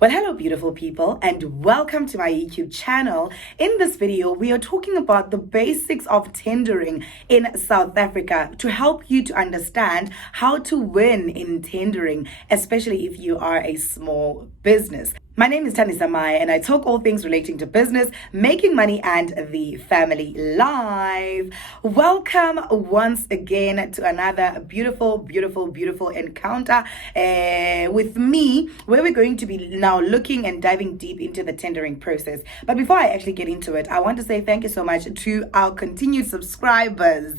Well, hello, beautiful people, and welcome to my YouTube channel. In this video, we are talking about the basics of tendering in South Africa to help you to understand how to win in tendering, especially if you are a small business. My name is Thandisa Mai, and I talk all things relating to business, making money, and the family life. Welcome once again to another beautiful encounter with me, where we're going to be now looking and diving deep into the tendering process. But before I actually get into it, I want to say thank you so much to our continued subscribers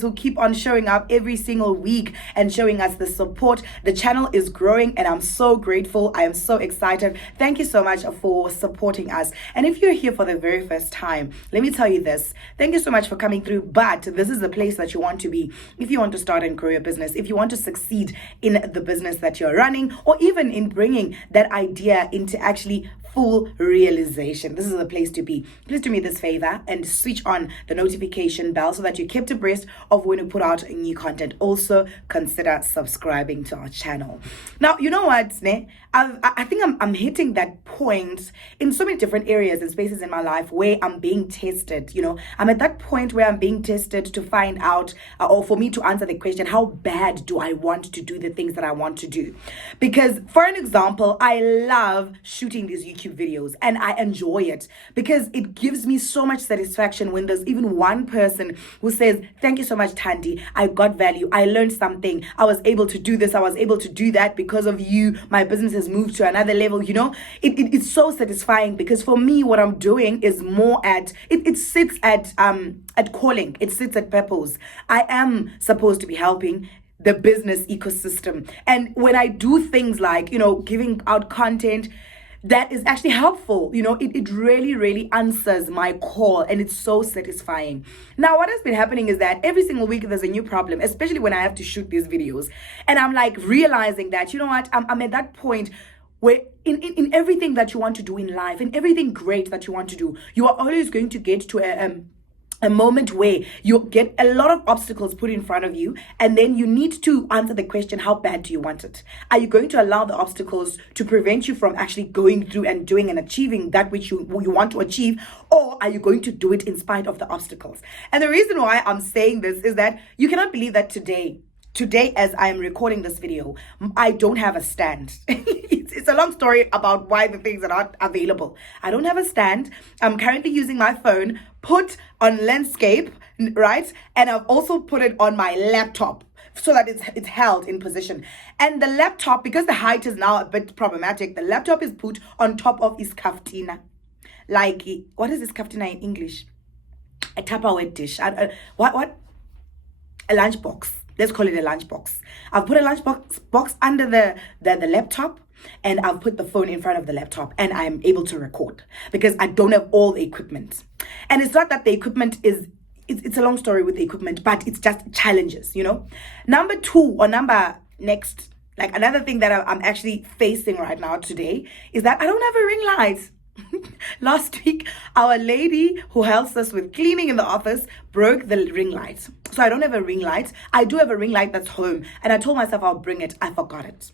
who keep on showing up every single week and showing us the support. The channel is growing, and I'm so grateful. I am so excited. Thank you so much for supporting us. And if you're here for the very first time, let me tell you this. Thank you so much for coming through, but this is the place that you want to be if you want to start and grow your business, if you want to succeed in the business that you're running, or even in bringing that idea into actually full realization. This is the place to be. Please do me this favor and switch on the notification bell so that you're kept abreast of when we put out new content. Also, consider subscribing to our channel. Now, you know what, ne? I think I'm hitting that point in so many different areas and spaces in my life where I'm being tested. I'm at that point where I'm being tested to find out, or for me to answer the question, how bad do I want to do the things that I want to do? Because, for an example, I love shooting these YouTube videos and I enjoy it because it gives me so much satisfaction when there's even one person who says, "Thank you so much, Thandi. I got value. I learned something. I was able to do this. I was able to do that because of you. My business has moved to another level." It's so satisfying because for me, what I'm doing is more it sits at calling. It sits at purpose. I am supposed to be helping the business ecosystem. And when I do things like, giving out content that is actually helpful, it really answers my call, and it's so satisfying. Now, what has been happening is that every single week there's a new problem, especially when I have to shoot these videos. And I'm like realizing that, I'm at that point where in everything that you want to do in life, and everything great that you want to do, you are always going to get to a moment where you get a lot of obstacles put in front of you, and then you need to answer the question, how bad do you want it? Are you going to allow the obstacles to prevent you from actually going through and doing and achieving that which you want to achieve, or are you going to do it in spite of the obstacles? And the reason why I'm saying this is that you cannot believe that today, as I am recording this video, I don't have a stand. It's a long story about why the things are not available. I don't have a stand. I'm currently using my phone put on landscape, right? And I've also put it on my laptop so that it's held in position. And the laptop, because the height is now a bit problematic, the laptop is put on top of iskaftina. Like, what is iskaftina in English? A Tupperware dish. What? A lunchbox. Let's call it a lunchbox. I've put a lunchbox under the laptop, and I've put the phone in front of the laptop, and I'm able to record because I don't have all the equipment. And it's not that the equipment it's a long story with the equipment, but it's just challenges, Number next, like another thing that I'm actually facing right now today is that I don't have a ring light. Last week, our lady who helps us with cleaning in the office broke the ring light. So I don't have a ring light. I do have a ring light that's home, and I told myself I'll bring it. I forgot it.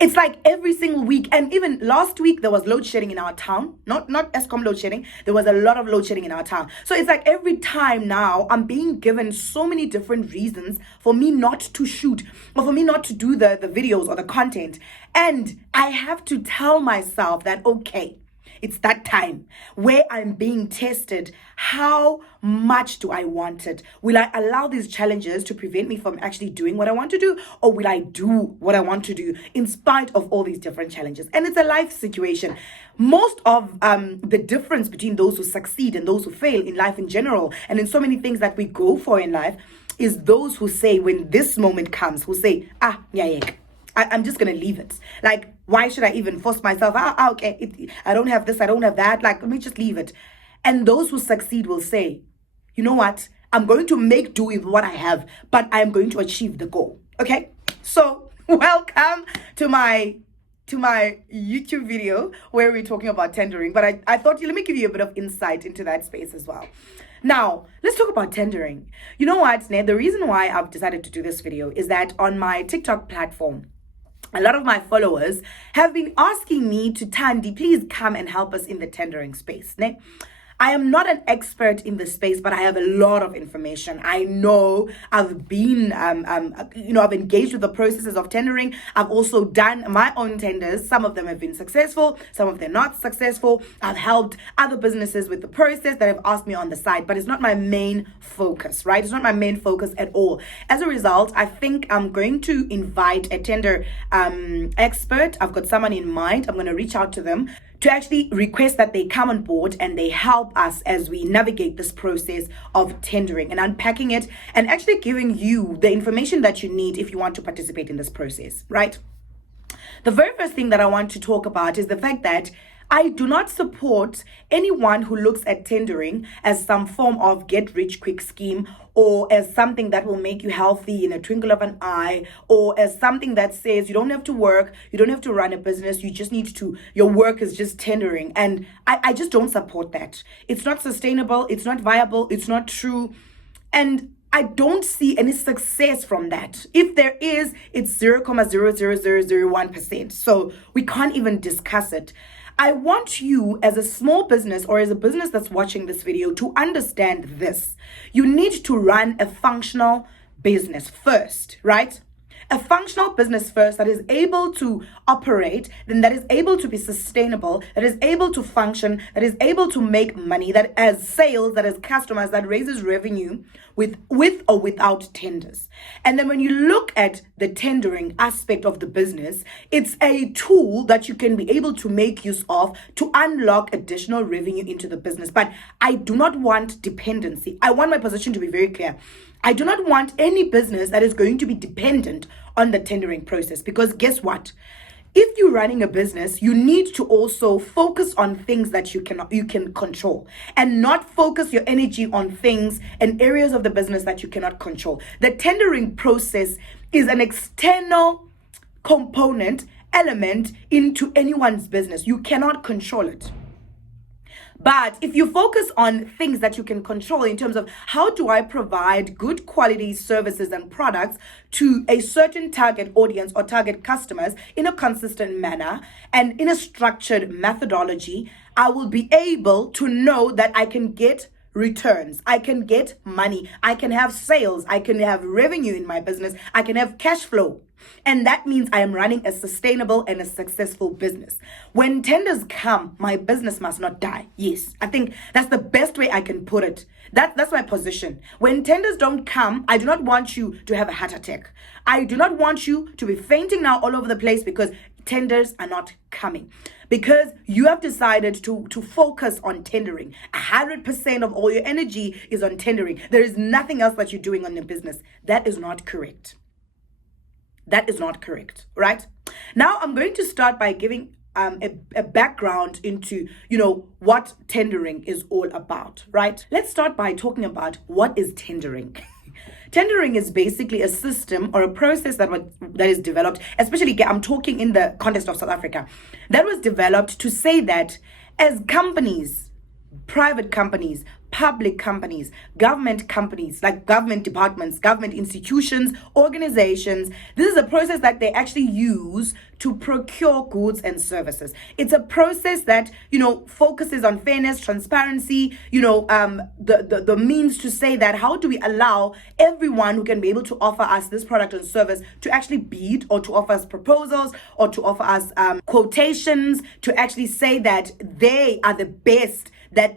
It's like every single week, and even last week there was load shedding in our town. Not Eskom load shedding. There was a lot of load shedding in our town. So it's like every time now I'm being given so many different reasons for me not to shoot, or for me not to do the videos or the content. And I have to tell myself that, okay, it's that time where I'm being tested. How much do I want it? Will I allow these challenges to prevent me from actually doing what I want to do? Or will I do what I want to do in spite of all these different challenges? And it's a life situation. Most of the difference between those who succeed and those who fail in life in general, and in so many things that we go for in life, is those who say, when this moment comes, who say, I'm just going to leave it. Like, why should I even force myself? Okay, I don't have this, I don't have that. Like, let me just leave it. And those who succeed will say, you know what? I'm going to make do with what I have, but I'm going to achieve the goal. Okay? So, welcome to my YouTube video where we're talking about tendering. But I thought, let me give you a bit of insight into that space as well. Now, let's talk about tendering. You know what, the reason why I've decided to do this video is that on my TikTok platform, a lot of my followers have been asking me to, Tandy, please come and help us in the tendering space. Ne? I am not an expert in this space, but I have a lot of information. I know I've been, I've engaged with the processes of tendering. I've also done my own tenders. Some of them have been successful. Some of them not successful. I've helped other businesses with the process that have asked me on the side, but it's not my main focus, right? It's not my main focus at all. As a result, I think I'm going to invite a tender expert. I've got someone in mind. I'm going to reach out to them to actually request that they come on board and they help us as we navigate this process of tendering and unpacking it and actually giving you the information that you need if you want to participate in this process, right? The very first thing that I want to talk about is the fact that I do not support anyone who looks at tendering as some form of get-rich-quick scheme, or as something that will make you healthy in a twinkle of an eye, or as something that says you don't have to work, you don't have to run a business, you just need to, your work is just tendering. And I just don't support that. It's not sustainable, it's not viable, it's not true. And I don't see any success from that. If there is, it's 0.00001%. So we can't even discuss it. I want you as a small business or as a business that's watching this video to understand this. You need to run a functional business first, right? A functional business first that is able to operate, then that is able to be sustainable, that is able to function, that is able to make money, that has sales, that has customers, that raises revenue with or without tenders. And then when you look at the tendering aspect of the business, it's a tool that you can be able to make use of to unlock additional revenue into the business. But I do not want dependency. I want my position to be very clear. I do not want any business that is going to be dependent on the tendering process, because guess what? If you're running a business, you need to also focus on things that you can control, and not focus your energy on things and areas of the business that you cannot control. The tendering process is an external component, element into anyone's business. You cannot control it. But if you focus on things that you can control in terms of how do I provide good quality services and products to a certain target audience or target customers in a consistent manner and in a structured methodology, I will be able to know that I can get returns, I can get money, I can have sales, I can have revenue in my business, I can have cash flow. And that means I am running a sustainable and a successful business. When tenders come, my business must not die. Yes, I think that's the best way I can put it. That's my position. When tenders don't come, I do not want you to have a heart attack. I do not want you to be fainting now all over the place because tenders are not coming. Because you have decided to focus on tendering. 100% of all your energy is on tendering. There is nothing else that you're doing on the business. That is not correct. That is not correct, right? Now I'm going to start by giving a background into, what tendering is all about, right? Let's start by talking about what is tendering. Tendering is basically a system or a process that is developed, especially I'm talking in the context of South Africa, that was developed to say that as companies, private companies, public companies, like government departments, government institutions, organizations. This is a process that they actually use to procure goods and services. It's a process that, focuses on fairness, transparency, the means to say that how do we allow everyone who can be able to offer us this product and service to actually bid or to offer us proposals or to offer us quotations, to actually say that they are the best that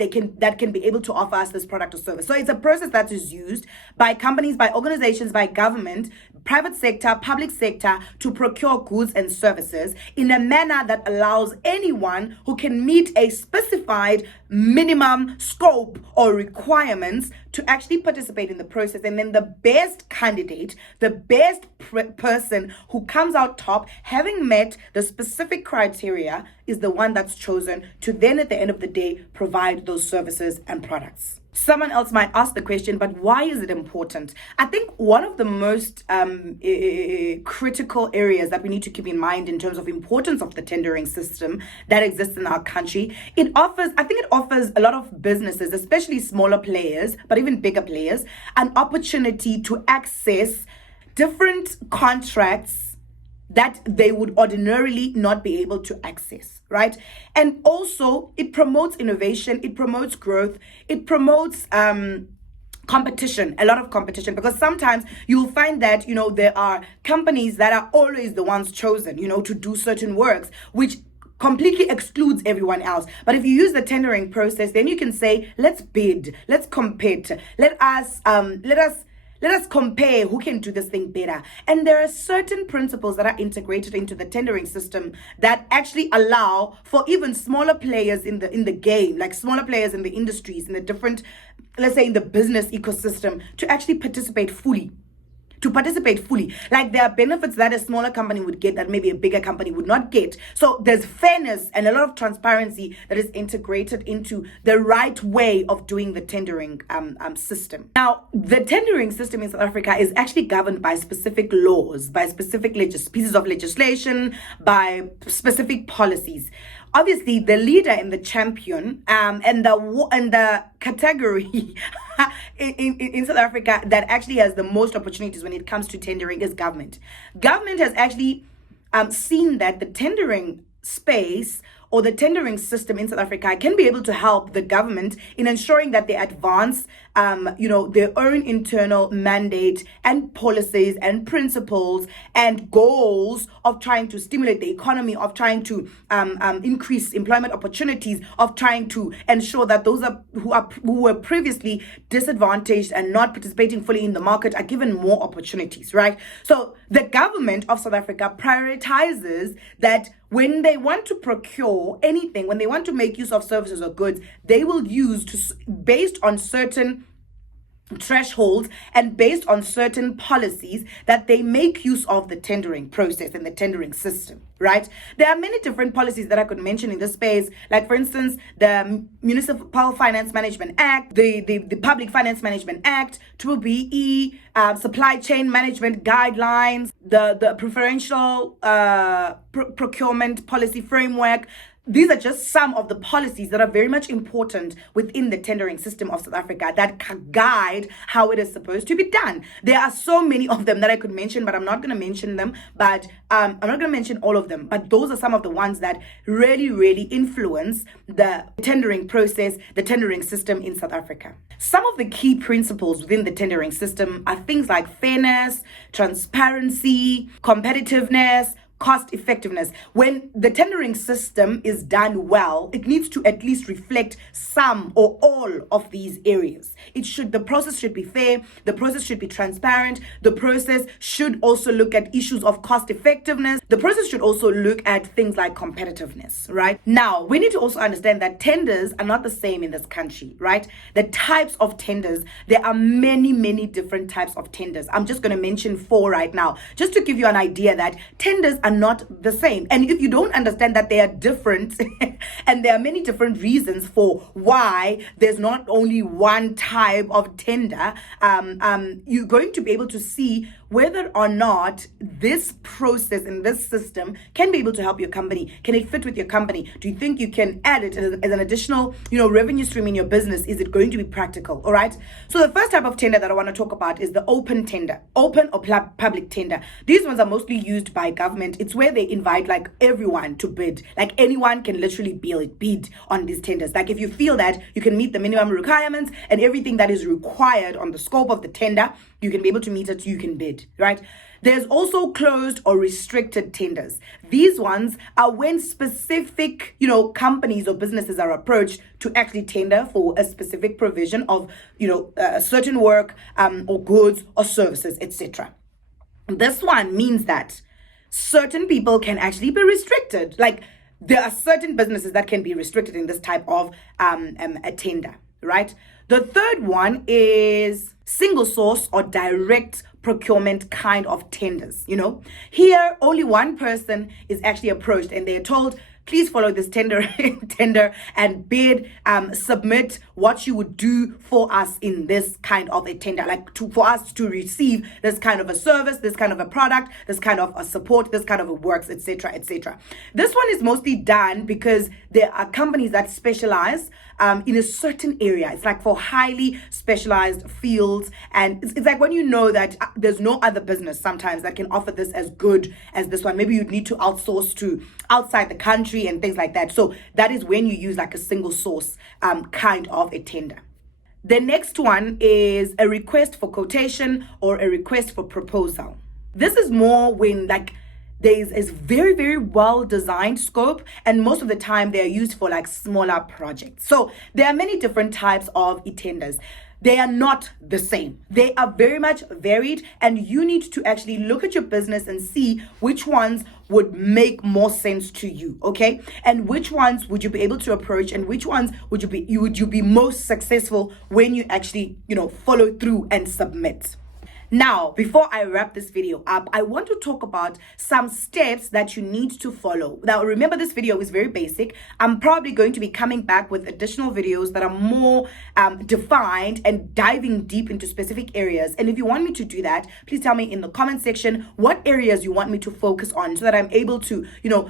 can be able to offer us this product or service. So it's a process that is used by companies, by organizations, by government, private sector, public sector to procure goods and services in a manner that allows anyone who can meet a specified minimum scope or requirements to actually participate in the process. And then the best candidate, the best person who comes out top, having met the specific criteria, is the one that's chosen to then at the end of the day provide those services and products. Someone else might ask the question, but why is it important? I think one of the most critical areas that we need to keep in mind in terms of importance of the tendering system that exists in our country, it offers a lot of businesses, especially smaller players, but even bigger players, an opportunity to access different contracts that they would ordinarily not be able to access, right? And also, it promotes innovation, it promotes growth, it promotes competition, a lot of competition, because sometimes you'll find that there are companies that are always the ones chosen to do certain works, which completely excludes everyone else. But if you use the tendering process, then you can say, let's bid, let's compete, let us compare who can do this thing better. And there are certain principles that are integrated into the tendering system that actually allow for even smaller players in the game, like smaller players in the industries, in the different, let's say in the business ecosystem, to actually participate fully. Like, there are benefits that a smaller company would get that maybe a bigger company would not get. So there's fairness and a lot of transparency that is integrated into the right way of doing the tendering system. Now, the tendering system in South Africa is actually governed by specific laws, by specific pieces of legislation, by specific policies. Obviously, the leader and the champion and the category in South Africa that actually has the most opportunities when it comes to tendering is government. Government has actually seen that the tendering space or the tendering system in South Africa can be able to help the government in ensuring that they advance their own internal mandate and policies and principles and goals of trying to stimulate the economy, of trying to increase employment opportunities, of trying to ensure that those who were previously disadvantaged and not participating fully in the market are given more opportunities, right? So the government of South Africa prioritizes that when they want to procure anything, when they want to make use of services or goods, they will use based on certain thresholds and based on certain policies that they make use of the tendering process and the tendering system, right? There are many different policies that I could mention in this space, like for instance, the Municipal Finance Management Act, the Public Finance Management Act, BBE, Supply Chain Management Guidelines, the Preferential Procurement Policy Framework. These are just some of the policies that are very much important within the tendering system of South Africa that guide how it is supposed to be done. There are so many of them that I could mention, but I'm not going to mention them. But I'm not going to mention all of them. But those are some of the ones that really, really influence the tendering process, the tendering system in South Africa. Some of the key principles within the tendering system are things like fairness, transparency, competitiveness, cost effectiveness. When the tendering system is done well, it needs to at least reflect some or all of these areas. The process should be fair, the process should be transparent, the process should also look at issues of cost effectiveness, the process should also look at things like competitiveness, right? Now, we need to also understand that tenders are not the same in this country, right? The types of tenders, there are many, many different types of tenders. I'm just going to mention 4 right now, just to give you an idea that tenders are not the same. And if you don't understand that they are different and there are many different reasons for why there's not only one type of tender, you're going to be able to see whether or not this process and this system can be able to help your company. Can it fit with your company? Do you think you can add it as an additional, revenue stream in your business? Is it going to be practical? All right. So the first type of tender that I want to talk about is the open tender, open or public tender. These ones are mostly used by government. It's where they invite like everyone to bid. Like anyone can literally bid on these tenders. Like if you feel that you can meet the minimum requirements and everything that is required on the scope of the tender, you can be able to meet it, you can bid, right? There's also closed or restricted tenders. These ones are when specific, companies or businesses are approached to actually tender for a specific provision of, certain work or goods or services, etc. This one means that certain people can actually be restricted. Like there are certain businesses that can be restricted in this type of a tender, right? The third one is single source or direct procurement kind of tenders. Here, only one person is actually approached and they're told, please follow this tender and bid, submit what you would do for us in this kind of a tender, for us to receive this kind of a service, this kind of a product, this kind of a support, this kind of a works, etc., etc. This one is mostly done because there are companies that specialize in a certain area. It's like for highly specialized fields, and it's like when you know that there's no other business sometimes that can offer this as good as this one. Maybe you'd need to outsource to outside the country and things like that. So that is when you use like a single source kind of a tender. The next one is a request for quotation or a request for proposal. This is more when there is very, very well designed scope, and most of the time they are used for like smaller projects. So there are many different types of e-tenders. They are not the same. They are very much varied, and you need to actually look at your business and see which ones would make more sense to you, okay? And which ones would you be able to approach, and which ones would you be most successful when you actually, follow through and submit. Now, before I wrap this video up, I want to talk about some steps that you need to follow. Now, remember, this video is very basic. I'm probably going to be coming back with additional videos that are more defined and diving deep into specific areas. And if you want me to do that, please tell me in the comment section what areas you want me to focus on so that I'm able to,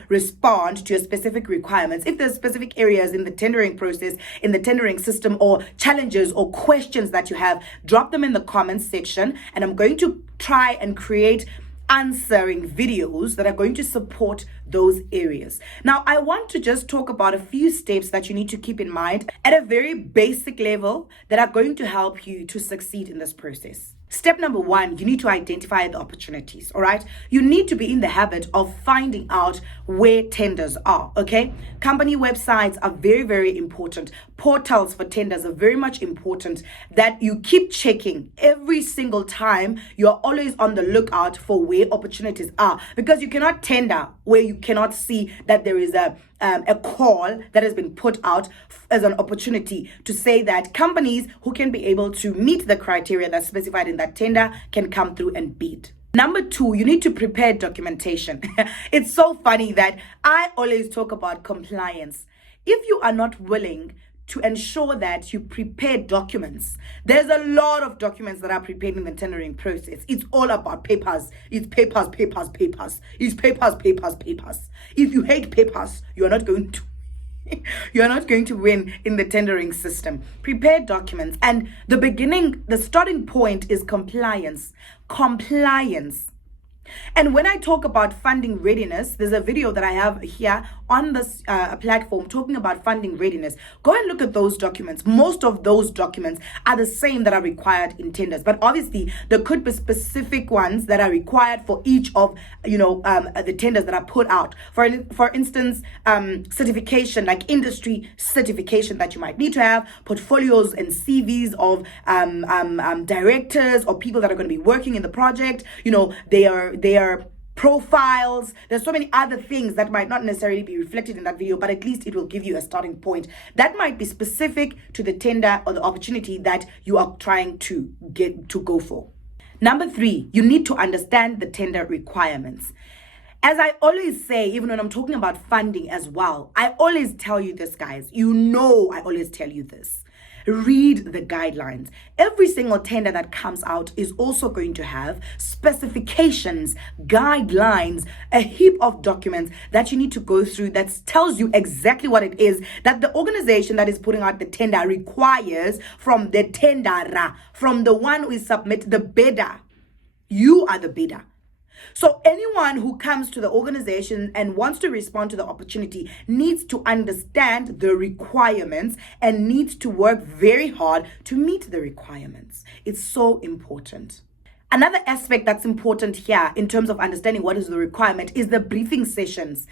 respond to your specific requirements. If there's specific areas in the tendering process, in the tendering system, or challenges or questions that you have, drop them in the comments section, and I'm going to try and create answering videos that are going to support those areas. Now, I want to just talk about a few steps that you need to keep in mind at a very basic level that are going to help you to succeed in this process. Step number one, you need to identify the opportunities, all right? You need to be in the habit of finding out where tenders are, okay? Company websites are very, very important. Portals for tenders are very much important, that you keep checking every single time. You're always on the lookout for where opportunities are, because you cannot tender where you cannot see that there is a call that has been put out as an opportunity to say that companies who can be able to meet the criteria that's specified in that tender can come through and bid. Number two, you need to prepare documentation. It's so funny that I always talk about compliance. If you are not willing to ensure that you prepare documents, there's a lot of documents that are prepared in the tendering process. It's all about papers. It's papers, papers, papers. It's papers, papers, papers. If you hate papers, you're not going to win in the tendering system. Prepare documents, and the starting point is compliance. Compliance. And when I talk about funding readiness, there's a video that I have here on this platform talking about funding readiness. Go and look at those documents. Most of those documents are the same that are required in tenders, but obviously there could be specific ones that are required for each of the tenders that are put out. For instance, certification, like industry certification that you might need to have, portfolios and CVs of directors or people that are going to be working in the project. Their profiles. There's so many other things that might not necessarily be reflected in that video, but at least it will give you a starting point that might be specific to the tender or the opportunity that you are trying to go for. Number three, you need to understand the tender requirements. As I always say, even when I'm talking about funding as well, I always tell you this, guys. I always tell you this. Read the guidelines. Every single tender that comes out is also going to have specifications, guidelines, a heap of documents that you need to go through that tells you exactly what it is that the organization that is putting out the tender requires from the tenderer, from the one who is submit, the bidder. You are the bidder. So anyone who comes to the organization and wants to respond to the opportunity needs to understand the requirements and needs to work very hard to meet the requirements. It's so important. Another aspect that's important here in terms of understanding what is the requirement is the briefing sessions.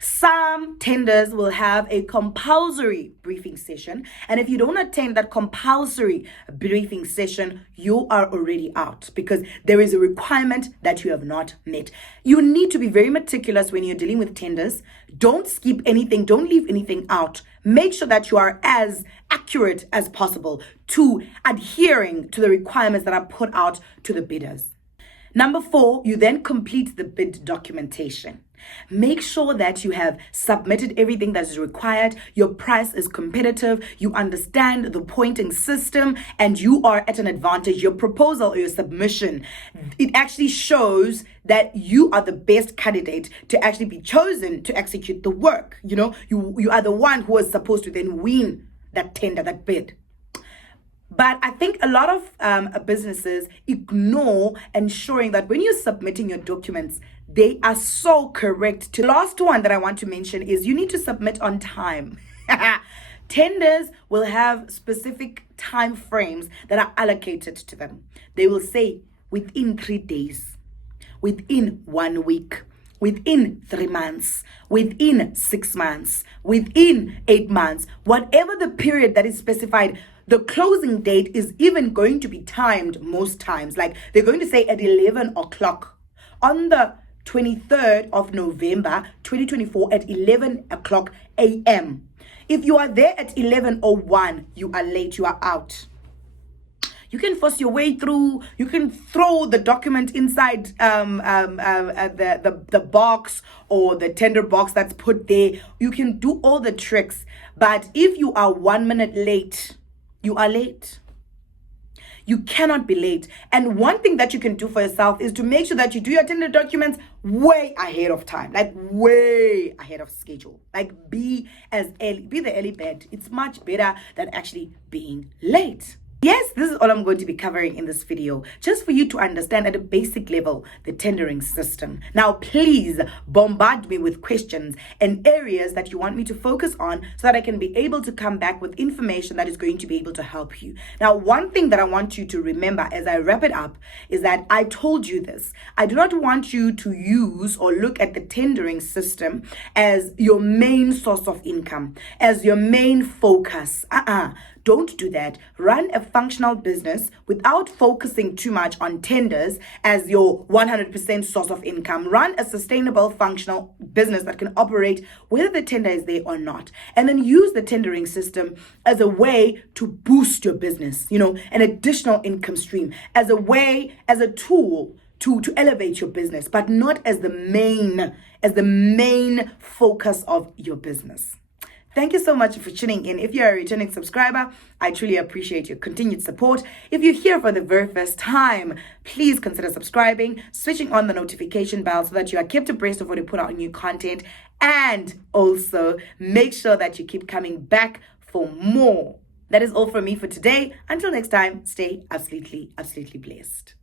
Some tenders will have a compulsory briefing session, and if you don't attend that compulsory briefing session, you are already out because there is a requirement that you have not met. You need to be very meticulous when you're dealing with tenders. Don't skip anything, don't leave anything out. Make sure that you are as accurate as possible to adhering to the requirements that are put out to the bidders. Number 4, you then complete the bid documentation. Make sure that you have submitted everything that is required, your price is competitive, you understand the pointing system, and you are at an advantage. Your proposal or your submission, it actually shows that you are the best candidate to actually be chosen to execute the work. You are the one who is supposed to then win that tender, that bid. But I think a lot of businesses ignore ensuring that when you're submitting your documents, they are so correct. The last one that I want to mention is you need to submit on time. Tenders will have specific time frames that are allocated to them. They will say within 3 days, within 1 week, within 3 months, within 6 months, within 8 months, whatever the period that is specified. The closing date is even going to be timed most times. Like they're going to say at 11 o'clock on the 23rd of November, 2024 at 11 o'clock a.m. If you are there at 11:01, you are late, you are out. You can force your way through. You can throw the document inside the box or the tender box that's put there. You can do all the tricks. But if you are 1 minute late, you are late. You cannot be late. And one thing that you can do for yourself is to make sure that you do your tender documents way ahead of time, like way ahead of schedule. Like be the early bird. It's much better than actually being late. Yes, this is all I'm going to be covering in this video, just for you to understand at a basic level the tendering system. Now, please bombard me with questions and areas that you want me to focus on so that I can be able to come back with information that is going to be able to help you. Now, one thing that I want you to remember as I wrap it up is that I told you this. I do not want you to use or look at the tendering system as your main source of income, as your main focus. Don't do that. Run a functional business without focusing too much on tenders as your 100% source of income. Run a sustainable, functional business that can operate whether the tender is there or not. And then use the tendering system as a way to boost your business, an additional income stream, as a tool to elevate your business, but not as the main focus of your business. Thank you so much for tuning in. If you're a returning subscriber, I truly appreciate your continued support. If you're here for the very first time, please consider subscribing, switching on the notification bell so that you are kept abreast of when we put out new content. And also make sure that you keep coming back for more. That is all from me for today. Until next time, stay absolutely blessed.